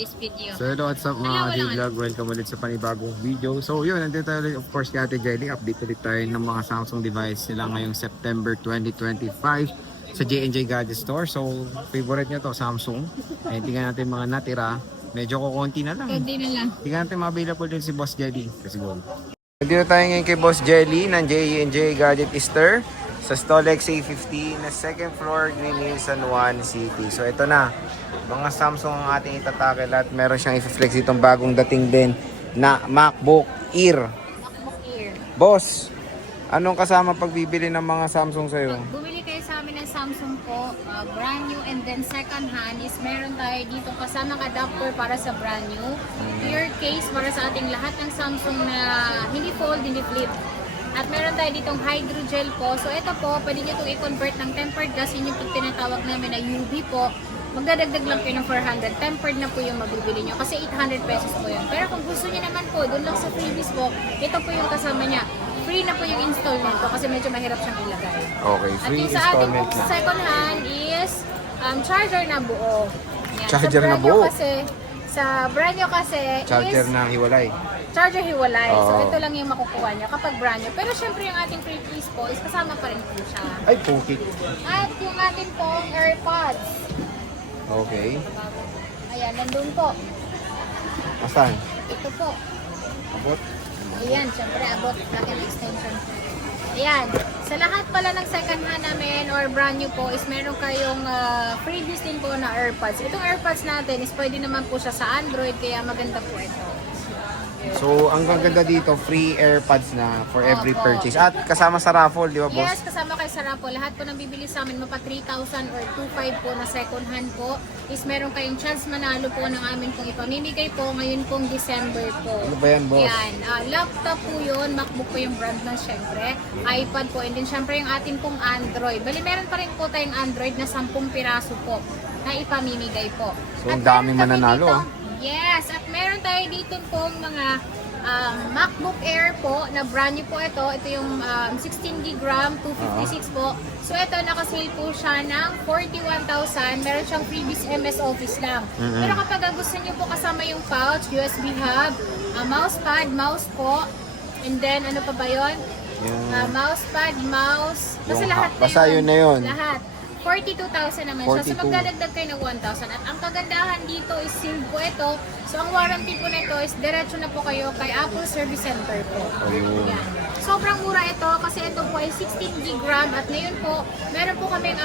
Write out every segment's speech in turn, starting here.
this video. So hello, what's up mga J-Vlog? Welcome ulit sa panibagong video. So yun, nandito tayo ulit, of course, kay Ate Jelly. Update ulit tayo ng mga Samsung device nila ngayong September 2025 sa J&J Gadget Store. So favorite nyo to, Samsung. Ayun, tingnan natin mga natira. Medyo kukunti na lang. Kundi na lang. Tingnan natin mga available din si Boss Jelly. Let's go. Nandito tayo ngayon kay Boss Jelly ng J&J Gadget Store sa Stolex A50 na second floor, Green Hills, San Juan City. So ito na, mga Samsung ang ating itatakil at meron siyang i-flex itong bagong dating din na MacBook Air. MacBook Air. Boss, anong kasama pagbibili ng mga Samsung sa'yo? Pag bumili kayo sa amin ng Samsung po, brand new and then second hand is meron tayo dito kasamang adapter para sa brand new. Ear case para sa ating lahat ng Samsung na hindi fold, hindi flip. At meron tayo ditong hydrogel po. So ito po, pwede nyo itong i-convert ng tempered gas. Yun yung tinatawag namin na UV po. Magdadagdag lang kayo ng 400. Tempered na po yung mabibili nyo. Kasi 800 pesos po yun. Pero kung gusto nyo naman po, dun lang sa freebies po, ito po yung kasama niya. Free na po yung installment po kasi medyo mahirap siyang ilagay. Okay, At free yung sa ating installment na. second hand is charger na buo. Yan. Charger sa na brand new buo? Kasi, sa brand new kasi Charger is na hiwalay. charger hiwalay. So Oo. ito lang yung makukuha niya kapag brand new. Pero syempre yung ating free piece po is kasama pa rin po siya. Ay, pukit. At yung atin pong AirPods. Okay. Ayan, nandun po. Asan? Ito po. Abot? Ayan, syempre abot plug and extension. Ayan. Sa lahat pala ng second hand namin or brand new po is meron kayong freebies din po na AirPods. Itong AirPods natin is pwede naman po siya sa Android kaya maganda po ito. So, ang ganda dito, free AirPods na for every Opo. purchase. At kasama sa raffle, di ba, boss? Yes, kasama kayo sa raffle. Lahat po ng bibili sa amin, mapa 3,000 or 2,500 po na second hand po, is meron kayong chance manalo po ng amin pong ipamimigay po ngayon pong December po. Ano ba yan, boss? Yan, laptop po yun, MacBook po yung brand na syempre, iPad po, and then syempre yung atin pong Android. Bali, meron pa rin po tayong Android na 10 piraso po na ipamimigay po. So, At ang daming meron kami mananalo, dito- Yes, at meron tayo dito pong mga MacBook Air po, na brand new po ito. Ito yung 16 GB RAM, 256 po. So ito, nakasale po siya ng 41,000. Meron siyang freebies MS Office lang. Pero kapag gusto niyo po kasama yung pouch, USB hub, mousepad, mouse po, and then ano pa ba yun? Mousepad, mouse, basta Yung lahat basta yun na yun. Lahat. 42,000 naman siya. So 42. magdadagdag kayo ng 1,000. At ang kagandahan dito is sealed po ito. So ang warranty po nito is diretso na po kayo kay Apple Service Center po. Ayun. Yan. Sobrang mura ito kasi ito po ay 16 GB RAM at ngayon po meron po kaming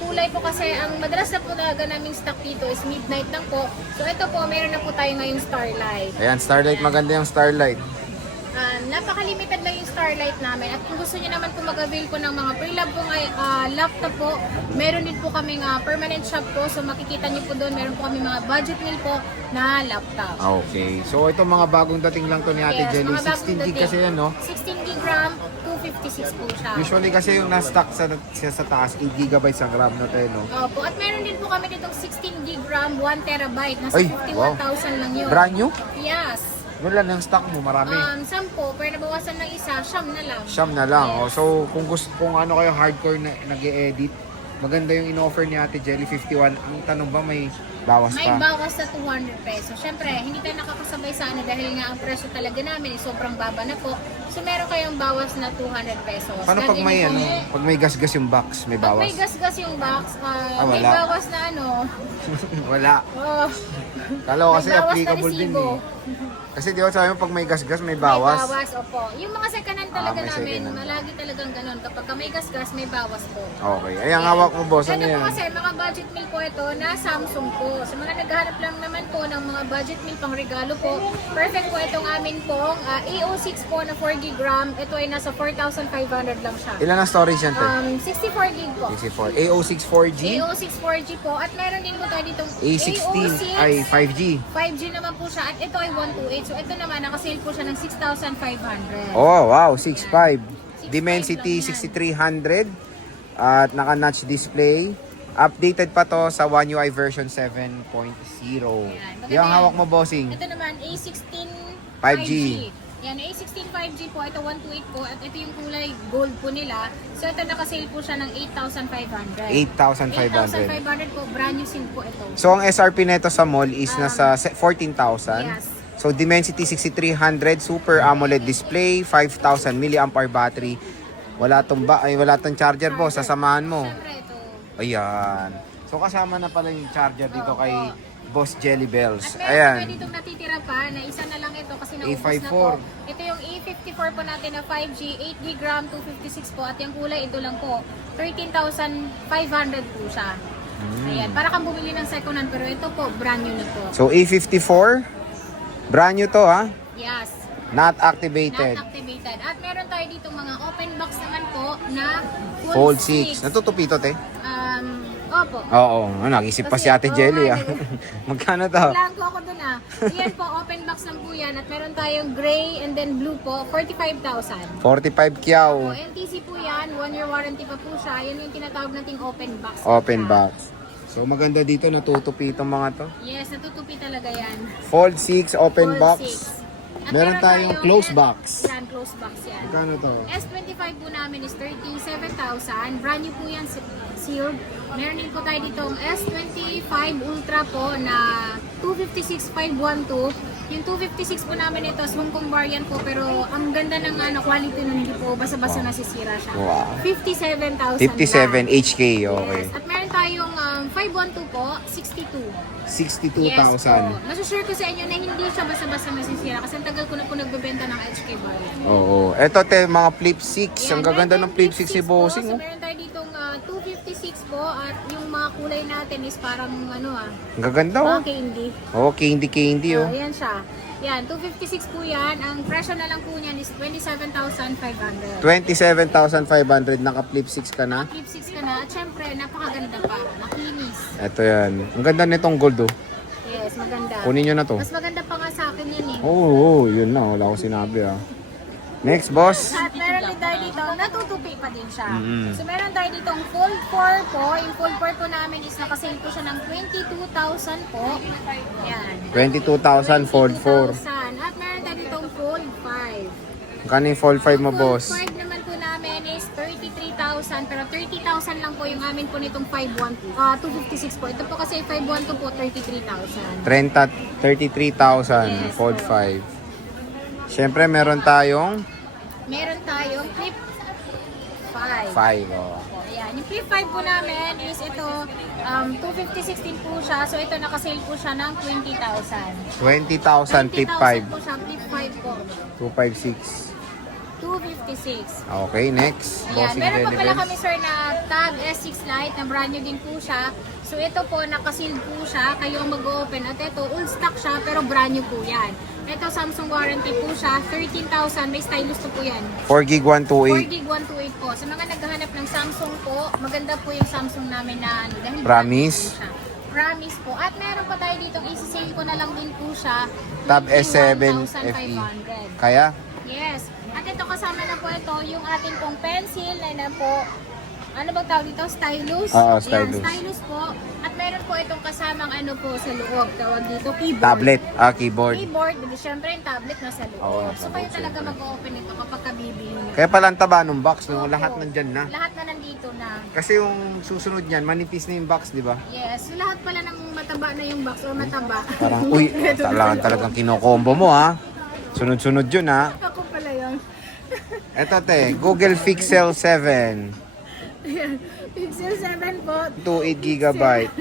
kulay po kasi ang madalas na po talaga naming stock dito is midnight lang po. So ito po meron na po tayo ngayong Starlight. Ayan, Starlight. Maganda yung Starlight. Napaka-limited lang yung Starlight namin. At kung gusto niyo naman po mag-avail po ng mga pre-lab po laptop po, meron din po kaming permanent shop po. So makikita niyo po doon, meron po kami mga budget meal po na laptop. Okay. So, ito mga bagong dating lang to ni Ate Yes, Jelly. mga bagong 16 gig dating. kasi yan, no? 16 GB RAM, 256 po siya. Usually kasi yung na-stock sa taas, 8 gigabytes ang RAM na tayo, no? Opo, at meron din po kami ditong 16 GB RAM, 1 terabyte. Nasa Ay, 51,000 lang yun. Brand new? Yes. Yun lang yung stock mo, marami. 10 pero nabawasan ng isa, siyam na lang. Siyam na lang. Yes. Oh. So, kung ano kayo hardcore na nag-e-edit, maganda yung in-offer ni Ate Jelly 51. Ang tanong ba may bawas May pa? bawas na 200 pesos. Siyempre, hindi tayo nakakasabay sa ano dahil nga ang presyo talaga namin is sobrang baba na po. So, meron kayong bawas na 200 pesos. Paano pag may pag may gas-gas yung box, may Pag bawas? may gas-gas yung box, may wala. bawas na ano. Wala. Oh, Kala ko kasi may bawas na applicable din resibo. Kasi di ba sabi mo pag may gas-gas may May bawas? bawas, opo. Yung mga second hand talaga may namin, second hand. malagi talagang ganun. Kapag may gas-gas, may bawas po. Okay. Ayan, hawak mo, boss. Ano Ano yan? po kasi, mga budget meal po ito na Samsung po. Sa mga naghahanap lang naman po ng mga budget meal pang regalo po, perfect po itong amin pong AO6 po na 4 GB RAM. Ito ay nasa 4,500 lang siya. Ilan ang storage yan, te? 64 GB po. 64. AO6 4G? AO6 4G po. At meron din po tayo ditong A16 AO6 ay 5G. 5G naman po siya. At ito ay 128. So ito naman, nakasale po siya ng 6,500. Oh, wow. 6.5. 6.5 Dimensity lang yan. 6300. At naka-notch display. Updated pa to sa One UI version 7.0. Maganda Yung yan. hawak mo, bossing. Ito naman, A16 5G. Yan, A16 5G po, ito 128 po, at ito yung kulay gold po nila. So ito nakasale po siya ng 8,500. 8,500. 8,500 po, brand new SIM po ito. So, ang SRP nito sa mall is nasa 14,000. Yes. So, Dimensity 6300, Super AMOLED display, 5,000 mAh battery. Wala tong charger po, sasamahan mo. Siyempre ito. Ayan. So, kasama na pala yung charger dito Oo. kay Boss Jelly Bells. At meron Ayan. pa ditong natitira pa na isa na lang ito kasi naubos na A54. po. Ito yung A54 po natin na 5G, 8GB RAM, 256 po. At yung kulay ito lang po, 13,500 po siya. Ayan, para kang bumili ng second hand pero ito po, brand new na po. So, A54. Brand new to, ha? Yes. Not activated. Not activated. At meron tayo dito mga open box naman po na Fold 6. Natutupi to, te? Opo. Oo. Nag-isip pa si Ate Oo, Jelly, nga, ah. Magkano to? Kailangan ko ako dun ah. Yan po, open box lang po yan. At meron tayong gray and then blue po, 45,000. 45 kyaw. So, NTC po yan, 1 year warranty pa po siya. Yan yung tinatawag nating open box. Open box. So, maganda dito, natutupi itong mga to. Yes, natutupi talaga yan. Fold 6, open Fold box. 6. At Meron tayong close box. Yan, close box yan. Magkano to? S25 po namin is 37,000. Brand new po yan, sealed. Meron din po tayo ditong S25 Ultra po na 256,512. Yung 256 po namin ito, Hong Kong variant po, pero ang ganda ng quality nun, hindi po basa-basa nasisira siya. Wow. 57,000 57 lang. HK, okay. Yes. At meron tayong 512 po, 62. Yes 62,000. po. Masusure ko sa inyo na hindi siya basa-basa nasisira kasi ang tagal ko na po nagbebenta ng HK variant. Oo. Ito, te, mga flip 6. Ang Yan, gaganda meron ng flip 6 tayong si po. Bossing. So Oh. meron tayo ditong 256 po at yung mga kulay natin is parang Ang gaganda, oh. mga candy. Oh, candy, oh. Ayan siya. Yan, 256 po yan. Ang presyo na lang po niyan is 27,500. 27,500. Naka-flip 6 ka na. Flip 6 ka na at syempre napakaganda pa. Makinis. Ito yan. Ang ganda nitong gold, oh. Yes, maganda. Kunin nyo na to. Mas maganda pa nga sa akin yan eh. Oo, yun na. Wala ko sinabi, ah. Next, boss. At meron din tayo dito, natutupi pa din siya. Mm-hmm. So meron tayo dito Fold 4 po. Yung Fold 4 po namin is nakasale po siya ng 22,000 po. Yan. 22,000 Fold 4. 22,000. At meron tayo dito Fold 5. Kano yung Fold 5 mo, boss? Fold 5 naman po namin is 33,000 pero 30,000 lang po yung amin po nitong 256 po. Ito po kasi 512 po 33,000. 33,000 Yes, Fold po. 5. Siyempre, meron tayong Meron tayong Flip 5. 5. Oh. Ayan. Yung Flip 5 po namin is ito, 256 din po siya. So ito nakasale po siya ng 20,000. 20,000 Flip 20,000 5. po siya, Flip 5 po. 256. 256. Okay, next. Ayan. Bossing Meron pa pala relevance. kami sir na Tab S6 Lite na brand new din po siya. So ito po, nakasealed po siya. Kayo ang mag-open. At ito, old stock siya pero brand new po yan. Ito, Samsung warranty po siya. 13,000. May stylus to po yan. 4 gig 128. 4GB 128 po. Sa mga naghahanap ng Samsung po, maganda po yung Samsung namin na dahil Promise? brand new po siya. Promise po. At meron pa tayo dito, isi-sale ko na lang din po siya. Tab S7 FE. 21,500. Kaya? Yes. At ito kasama na po ito, yung ating pong pencil na po, ano bang tawag dito? Stylus? Oo, stylus. Yan, stylus po. At meron po itong kasamang ano po sa loob. Tawag dito, keyboard. Tablet. Keyboard. Keyboard, syempre yung tablet nasa loob. Oo, so tablet, kayo talaga syempre. mag-open ito kapag kabibili nyo. Kaya pala ang taba ng box, no? Opo. Lahat nandyan na. Lahat na nandito na. Kasi yung susunod niyan, manipis na yung box, di ba? Yes, so lahat pala ng mataba na yung box o mataba. Parang, uy, talagang kinokombo mo, ha? Sunod-sunod yun, ha? Ako pala yun. Eto, te, Google Pixel 7. Pixel 7 po, 28 gigabyte.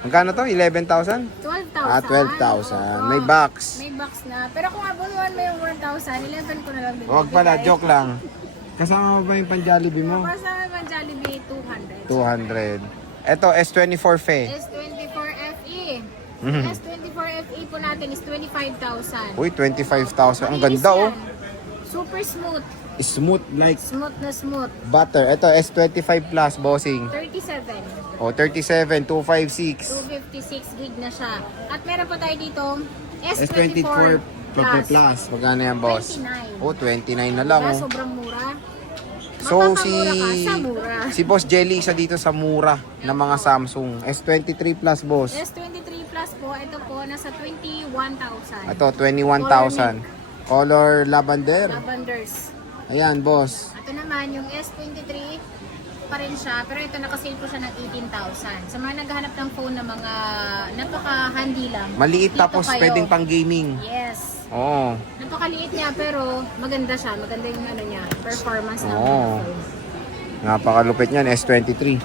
Magkano to? 11,000? 12,000. 12,000. Oo. May box. May box na. Pero kung abunuan mo yung 1,000, 11 ko na lang din. Huwag pala, joke lang. Kasama mo ba yung pan-Jollibee mo? Basta naman Jollibee, 200. 200. Eto, S24 Fe. S24 FE. Mhm. S24 FE po natin is 25,000. Uy, 25,000. Ang Malinis ganda, oh. yan. Super smooth. Smooth like Smooth na smooth. butter. Ito, S25 Plus, bossing. 37. O, 37, 256. 256 gig na siya. At meron pa tayo dito, S24 S24 Plus. Magkano yan, boss? 29. Oh, 29 na lang, Diba? oh. Sobrang mura. So, Mapapamura ka sa mura. si Boss Jelly, isa dito sa mura ng mga Samsung. S23 Plus, boss. S23 Plus po, ito po, nasa 21,000. Ito, 21,000. Color lavender. Lavenders. Ayan, boss. Ito naman, yung S23 pa rin siya, pero ito nakasale po siya ng 18,000. Sa mga naghahanap ng phone na mga napaka-handy lang. Maliit dito tapos kayo. pwedeng pang gaming. Yes. Oo. Napakaliit niya pero maganda siya. Maganda yung ano niya, performance ng Oo. phone. Napakalupit niyan, S23.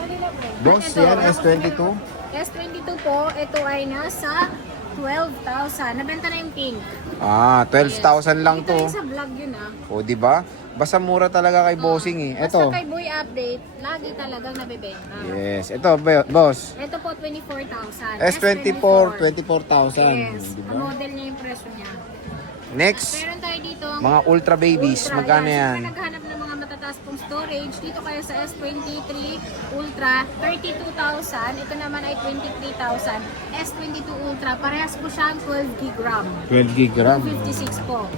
Boss, Ito, yan, S22. S22 po, ito ay nasa 12,000. Nabenta na yung pink. Ah, 12,000 lang Ito to. yung sa vlog yun ah. O, di ba? Basta mura talaga kay bossing eh. Basta Ito. kay Boy Update, lagi talagang nabibenta. Yes. Ito, boss. Ito po, 24,000. S24, 24,000. Yes. Di Ang ba? model niya yung presyo niya. Next, Meron tayo dito mga ultra babies. Ultra. Magkano Yan. yan? Siyempre naghanap ng mga matataas pong storage. Dito kayo sa S23 Ultra, 32,000. Ito naman ay 23,000. S22 Ultra, parehas po siyang 12 gig RAM. 12 gig RAM. 56 po.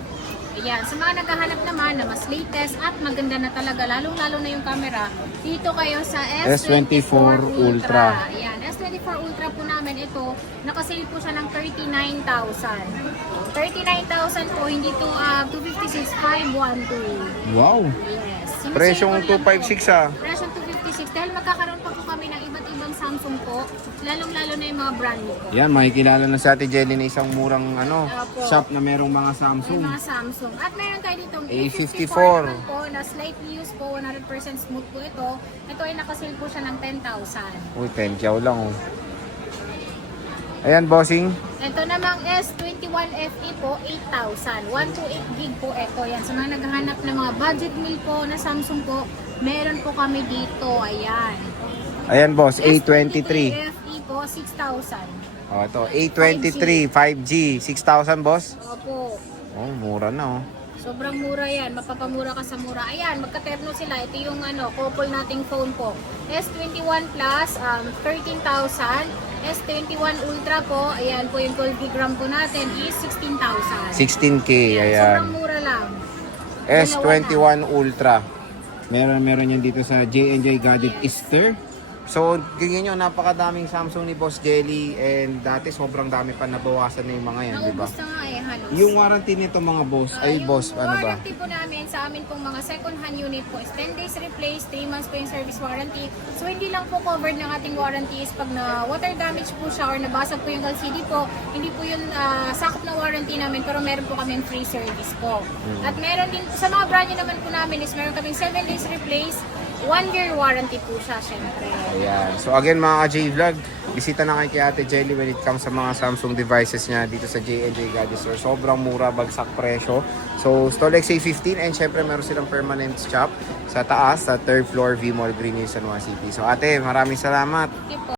Ayan, sa mga naghahanap naman na mas latest at maganda na talaga, lalong-lalo na yung camera, dito kayo sa S24 Ultra. Ayan, S24 Ultra po namin ito, nakasale po siya ng 39,000. 39,000 po, hindi to 256, 512. Wow. Yes. Presyong Sinusale ko lang 256 po. ah. Presyong 256 dahil magkakaroon pa po kami ng iba't ibang Samsung po, lalong-lalo na yung mga brand new po. Yan, makikilala na si Ate Jelly na isang murang Opo. shop na merong mga May Samsung. mga Samsung. At meron tayo ditong A54 A54 naman po na slightly used po, 100% smooth po ito. Ito ay nakasale po siya ng 10,000. Uy, 10 chow lang oh. Ayan, bossing. Ito namang S21 FE po, 8,000. 128 gig po ito. Yan. Sa mga naghahanap ng mga budget meal po na Samsung po, meron po kami dito. Ayan. Ayan, boss, S23 A23. FE po, 6,000. Oh, ito, A23, 5G, 6,000, boss. Opo. Oh, mura na oh. Sobrang mura yan. Mapapamura ka sa mura. Ayan, magkaterno sila. Ito yung couple nating phone po. S21 Plus, 13,000. S21 Ultra po, ayan po yung 12 gig RAM po natin is 16,000. 16K, Sobrang ayan. mura lang. S21 Ultra. Meron yan dito sa J&J Gadget Easter. So, ganyan nyo, napakadaming Samsung ni Boss Jelly and dati sobrang dami pa nabawasan na yung mga yan, di ba? Naubos na nga eh, halos. Yung warranty nito mga boss, ay Yung boss, ano ba? warranty po namin sa amin pong mga second hand unit po is 10 days replace, 3 months po yung service warranty. So hindi lang po covered ng ating warranty is pag na water damage po siya or nabasag po yung LCD po, hindi po yun sakop na warranty namin pero meron po kaming free service po. At meron din, sa mga brand new naman po namin is meron kaming 7 days replace, 1 year warranty po siya syempre. Ayan. So again mga ka-J-Vlog, bisita na kayo kay Ate Jelly when it comes sa mga Samsung devices niya dito sa J&J Gadget Store. Sobrang mura, bagsak presyo. So StoleX A15 and syempre meron silang permanent shop sa taas, sa 3rd floor, V Mall Green Hills, San Juan City. So ate, maraming salamat. Okay po.